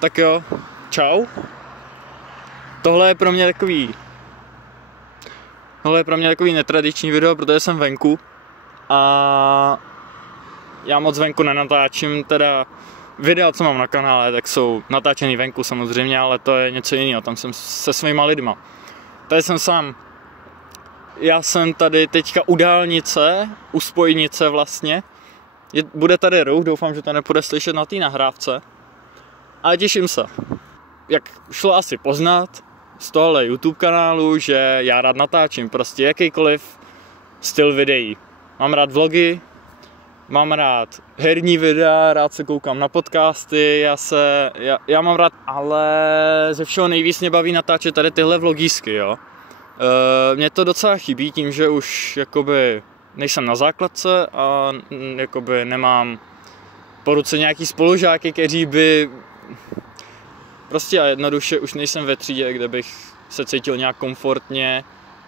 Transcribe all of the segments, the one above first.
Tak jo, čau. Tohle je pro mě takový netradiční video, protože jsem venku a já moc venku nenatáčím, teda videa, co mám na kanále, tak jsou natáčený venku samozřejmě, ale to je něco jiného, tam jsem se svýma lidma. Tady jsem sám. Já jsem tady teďka u dálnice, u spojnice vlastně. Bude tady ruch, doufám, že to nepůjde slyšet na té nahrávce. Ale těším se. Jak šlo asi poznat z tohle YouTube kanálu, že já rád natáčím prostě jakýkoliv styl videí. Mám rád vlogy, mám rád herní videa, rád se koukám na podcasty, já mám rád, ale ze všeho nejvíc mě baví natáčet tady tyhle vlogísky, jo. Mně to docela chybí tím, že už jakoby nejsem na základce a jakoby nemám po ruce nějaký spolužáky, kteří by prostě a jednoduše už nejsem ve třídě, kde bych se cítil nějak komfortně,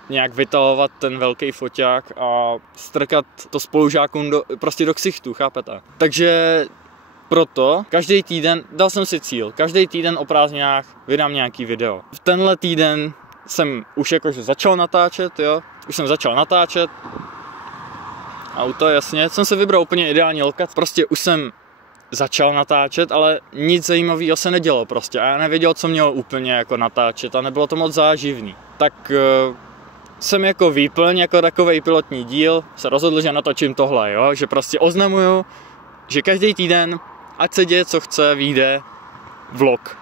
nějak vytalovat ten velký foťák a strkat to spolužákům prostě do ksichtu, chápete? Takže proto každý týden, dal jsem si cíl, každý týden o prázdninách vydám nějaký video. V tenhle týden jsem už jakože začal natáčet, jo, už jsem začal natáčet. Auto, jasně, jsem se vybral úplně ideální lokaci, prostě už jsem začal natáčet, ale nic zajímavého se nedělo prostě a já nevěděl, co měl úplně jako natáčet a nebylo to moc záživný. Tak jsem jako výplň, jako takovej pilotní díl, se rozhodl, že natočím tohle, jo, že prostě oznamuju, že každý týden, ať se děje, co chce, vyjde vlog.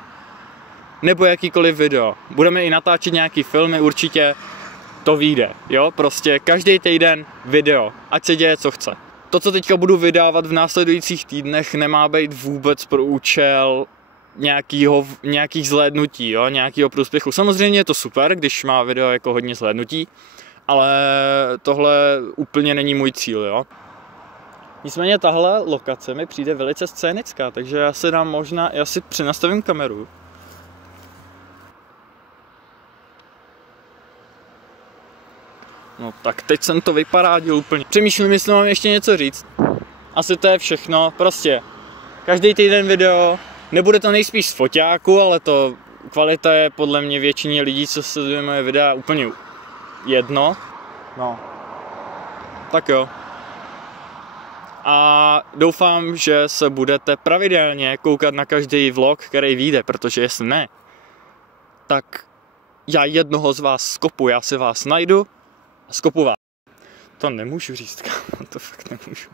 Nebo jakýkoliv video. Budeme i natáčet nějaký filmy, určitě to vyjde, jo, prostě každý týden video, ať se děje, co chce. To, co teďka budu vydávat v následujících týdnech, nemá být vůbec pro účel nějakých zhlédnutí, jo, nějakého průspěchu. Samozřejmě je to super, když má video jako hodně zhlédnutí, ale tohle úplně není můj cíl, jo. Nicméně tahle lokace mi přijde velice scénická, takže já si přenastavím kameru. No tak teď jsem to vyparádil úplně. Přemýšlím, jestli mám ještě něco říct. Asi to je všechno, prostě každý týden video, nebude to nejspíš z foťáku, ale to kvalita je podle mě většině lidí, co sleduje moje videa, úplně jedno. No, tak jo. A doufám, že se budete pravidelně koukat na každý vlog, který vyjde, protože jestli ne, tak já jednoho z vás skopu, já si vás najdu, skopu vás. To nemůžu říct, kámo, to fakt nemůžu.